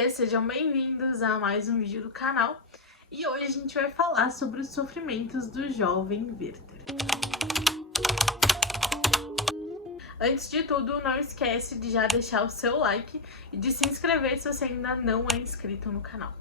Oiê, sejam bem-vindos a mais um vídeo do canal. E hoje a gente vai falar sobre os sofrimentos do jovem Werther. Antes de tudo, não esquece de já deixar o seu like e de se inscrever se você ainda não é inscrito no canal.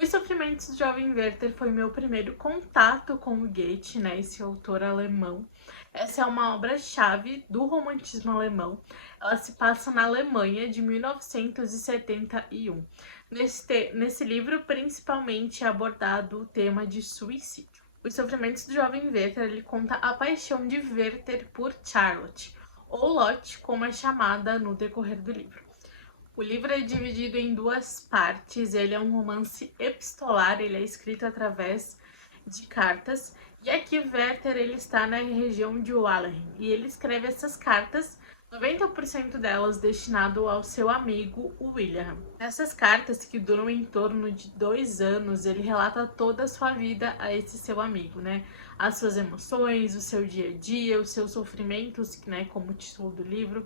Os Sofrimentos do Jovem Werther foi meu primeiro contato com o Goethe, né, esse autor alemão. Essa é uma obra-chave do romantismo alemão. Ela se passa na Alemanha de 1971. Nesse livro, principalmente é abordado o tema de suicídio. Os Sofrimentos do Jovem Werther, ele conta a paixão de Werther por Charlotte, ou Lotte, como é chamada no decorrer do livro. O livro é dividido em duas partes, ele é um romance epistolar, ele é escrito através de cartas, e aqui Werther ele está na região de Wallen, e ele escreve essas cartas, 90% delas destinado ao seu amigo William. Nessas cartas, que duram em torno de 2 anos, ele relata toda a sua vida a esse seu amigo, né? As suas emoções, o seu dia a dia, os seus sofrimentos, né? Como o título do livro.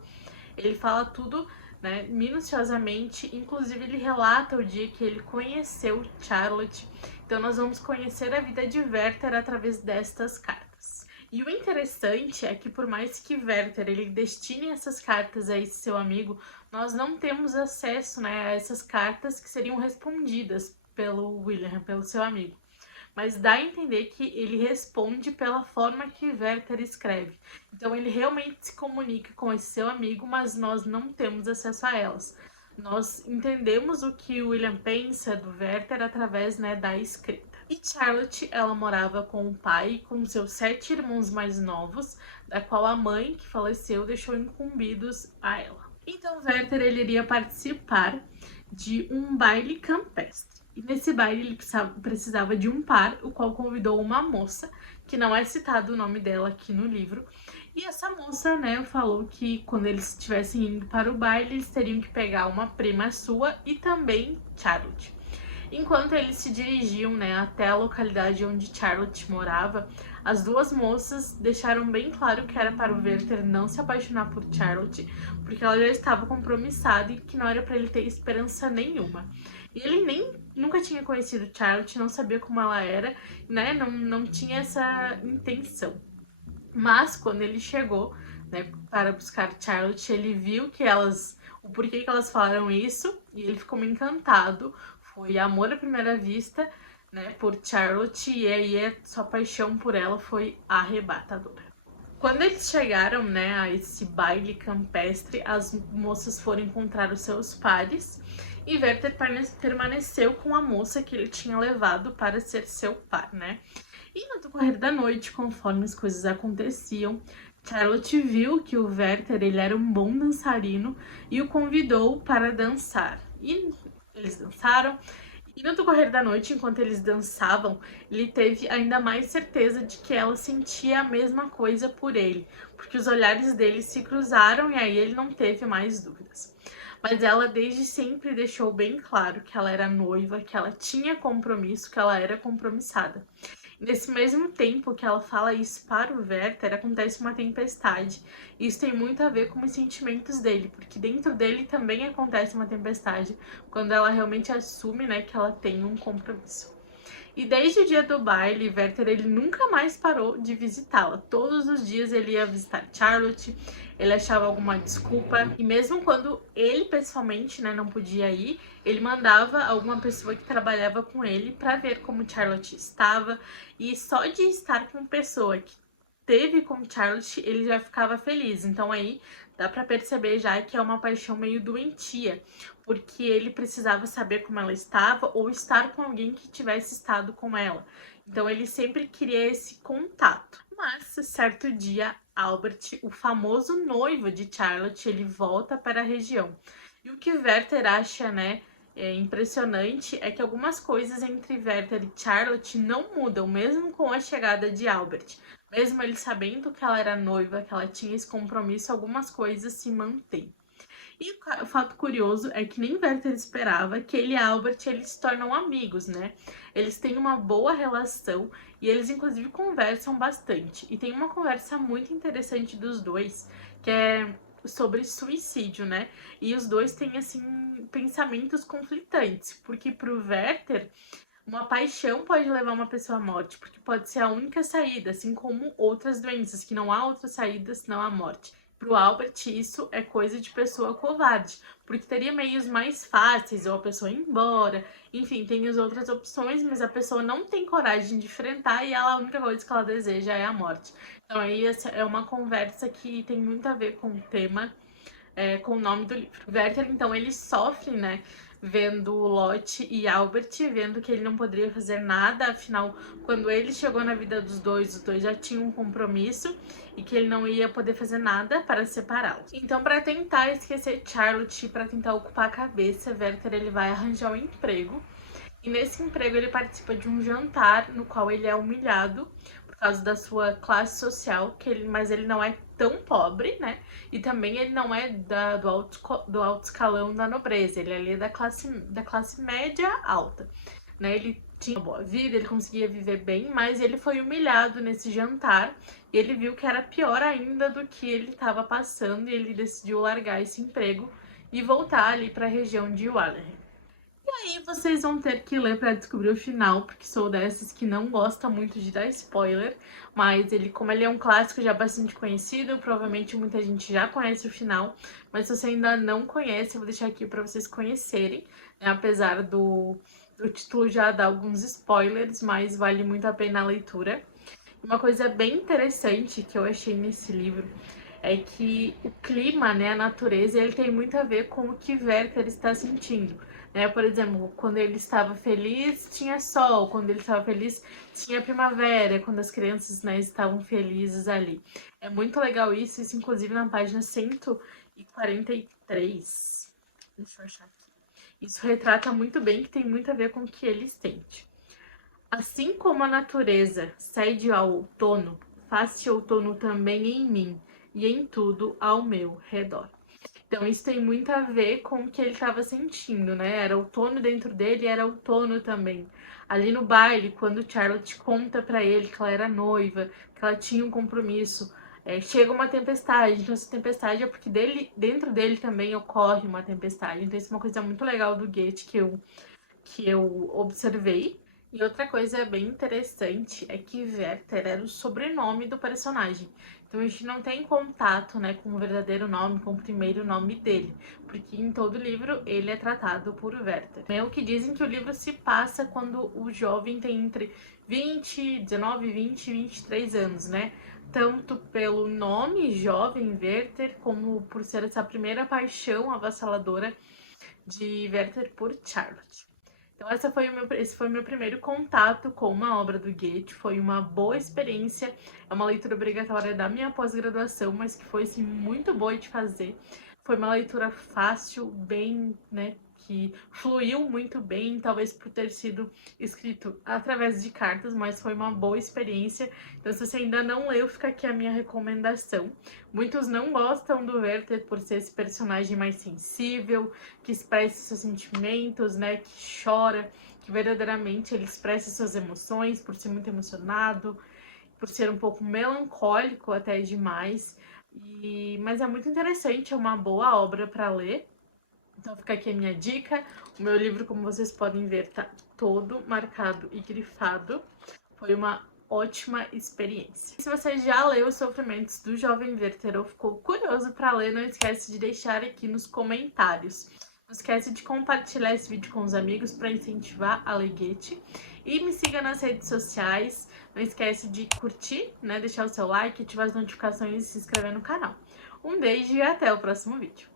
Ele fala tudo, né, minuciosamente, inclusive ele relata o dia que ele conheceu Charlotte. Então nós vamos conhecer a vida de Werther através destas cartas. E o interessante é que por mais que Werther ele destine essas cartas a esse seu amigo, nós não temos acesso, né, a essas cartas que seriam respondidas pelo William, pelo seu amigo. Mas dá a entender que ele responde pela forma que Werther escreve. Então ele realmente se comunica com esse seu amigo, mas nós não temos acesso a elas. Nós entendemos o que o William pensa do Werther através, né, da escrita. E Charlotte, ela morava com o pai e com seus 7 irmãos mais novos, da qual a mãe, que faleceu, deixou incumbidos a ela. Então Werther ele iria participar de um baile campestre. E nesse baile ele precisava de um par, o qual convidou uma moça, que não é citado o nome dela aqui no livro. E essa moça, né, falou que quando eles estivessem indo para o baile, eles teriam que pegar uma prima sua e também Charlotte. Enquanto eles se dirigiam, né, até a localidade onde Charlotte morava, as duas moças deixaram bem claro que era para o Werther não se apaixonar por Charlotte, porque ela já estava compromissada e que não era para ele ter esperança nenhuma. E ele nunca tinha conhecido Charlotte, não sabia como ela era, né, não tinha essa intenção. Mas quando ele chegou, né, para buscar Charlotte, ele viu que o porquê que elas falaram isso, e ele ficou encantado. Foi amor à primeira vista, né, por Charlotte, e aí a sua paixão por ela foi arrebatadora. Quando eles chegaram, né, a esse baile campestre, as moças foram encontrar os seus pares e Werther permaneceu com a moça que ele tinha levado para ser seu par, né? E no decorrer da noite, conforme as coisas aconteciam, Charlotte viu que o Werther ele era um bom dançarino e o convidou para dançar. E eles dançaram. E no decorrer da noite, enquanto eles dançavam, ele teve ainda mais certeza de que ela sentia a mesma coisa por ele, porque os olhares deles se cruzaram e aí ele não teve mais dúvidas. Mas ela desde sempre deixou bem claro que ela era noiva, que ela tinha compromisso, que ela era compromissada. Nesse mesmo tempo que ela fala isso para o Werther, acontece uma tempestade. Isso tem muito a ver com os sentimentos dele, porque dentro dele também acontece uma tempestade, quando ela realmente assume, né, que ela tem um compromisso. E desde o dia do baile, Werther ele nunca mais parou de visitá-la. Todos os dias ele ia visitar Charlotte, ele achava alguma desculpa. E mesmo quando ele pessoalmente, né, não podia ir, ele mandava alguma pessoa que trabalhava com ele para ver como Charlotte estava. E só de estar com pessoa que teve com Charlotte, ele já ficava feliz. Então aí dá pra perceber já que é uma paixão meio doentia, porque ele precisava saber como ela estava ou estar com alguém que tivesse estado com ela. Então ele sempre queria esse contato. Mas certo dia, Albert, o famoso noivo de Charlotte, ele volta para a região. E o que Werther acha, né, impressionante é que algumas coisas entre Werther e Charlotte não mudam, mesmo com a chegada de Albert. Mesmo ele sabendo que ela era noiva, que ela tinha esse compromisso, algumas coisas se mantêm. E o fato curioso é que nem Werther esperava que ele e Albert eles se tornam amigos, né? Eles têm uma boa relação e eles inclusive conversam bastante. E tem uma conversa muito interessante dos dois, que é sobre suicídio, né? E os dois têm, assim, pensamentos conflitantes, porque pro Werther, uma paixão pode levar uma pessoa à morte, porque pode ser a única saída, assim como outras doenças, que não há outra saída senão a morte. Pro Albert, isso é coisa de pessoa covarde, porque teria meios mais fáceis, ou a pessoa ir embora, enfim, tem as outras opções, mas a pessoa não tem coragem de enfrentar e ela, a única coisa que ela deseja é a morte. Então aí essa é uma conversa que tem muito a ver com o tema, com o nome do livro. Werther, então, ele sofre, né, vendo Lot e Albert, vendo que ele não poderia fazer nada, afinal, quando ele chegou na vida dos dois, os dois já tinham um compromisso e que ele não ia poder fazer nada para separá-los. Então, para tentar esquecer Charlotte, para tentar ocupar a cabeça, Werther ele vai arranjar um emprego. E nesse emprego ele participa de um jantar no qual ele é humilhado por causa da sua classe social, mas ele não é tão pobre, né? E também ele não é do alto escalão da nobreza, ele é ali da classe média alta, né? Ele tinha uma boa vida, ele conseguia viver bem, mas ele foi humilhado nesse jantar e ele viu que era pior ainda do que ele estava passando e ele decidiu largar esse emprego e voltar ali para a região de Wallerheim. Aí vocês vão ter que ler para descobrir o final, porque sou dessas que não gosta muito de dar spoiler, mas como ele é um clássico já bastante conhecido, provavelmente muita gente já conhece o final, mas se você ainda não conhece, eu vou deixar aqui para vocês conhecerem, né? Apesar do título já dar alguns spoilers, mas vale muito a pena a leitura. Uma coisa bem interessante que eu achei nesse livro é que o clima, né, a natureza, ele tem muito a ver com o que Werther está sentindo. Né? Por exemplo, quando ele estava feliz, tinha sol. Quando ele estava feliz, tinha primavera. Quando as crianças, né, estavam felizes ali. É muito legal isso inclusive na página 143. Deixa eu achar aqui. Isso retrata muito bem, que tem muito a ver com o que ele sente. Assim como a natureza cede ao outono, faz-se outono também em mim e em tudo ao meu redor. Então isso tem muito a ver com o que ele estava sentindo, né? Era outono dentro dele, era outono também. Ali no baile, quando Charlotte conta para ele que ela era noiva, que ela tinha um compromisso, chega uma tempestade. Então essa tempestade é porque dentro dele também ocorre uma tempestade. Então isso é uma coisa muito legal do Goethe que eu observei. E outra coisa bem interessante é que Werther era o sobrenome do personagem. Então a gente não tem contato, né, com o verdadeiro nome, com o primeiro nome dele, porque em todo o livro ele é tratado por Werther. É o que dizem que o livro se passa quando o jovem tem entre 19, 20 e 23 anos, né? Tanto pelo nome jovem Werther, como por ser essa primeira paixão avassaladora de Werther por Charlotte. Então esse foi o meu primeiro contato com uma obra do Goethe, foi uma boa experiência, é uma leitura obrigatória da minha pós-graduação, mas que foi assim, muito boa de fazer. Foi uma leitura fácil, bem, né, que fluiu muito bem, talvez por ter sido escrito através de cartas, mas foi uma boa experiência. Então se você ainda não leu, fica aqui a minha recomendação. Muitos não gostam do Werther por ser esse personagem mais sensível, que expressa seus sentimentos, né, que chora, que verdadeiramente ele expressa suas emoções por ser muito emocionado, por ser um pouco melancólico até demais. Mas é muito interessante, é uma boa obra para ler. Então fica aqui a minha dica. O meu livro, como vocês podem ver, tá todo marcado e grifado. Foi uma ótima experiência. Se você já leu Os Sofrimentos do Jovem Werther ou ficou curioso para ler, não esquece de deixar aqui nos comentários. Não esquece de compartilhar esse vídeo com os amigos para incentivar a ler Goethe. E me siga nas redes sociais. Não esquece de curtir, né, deixar o seu like, ativar as notificações e se inscrever no canal. Um beijo e até o próximo vídeo.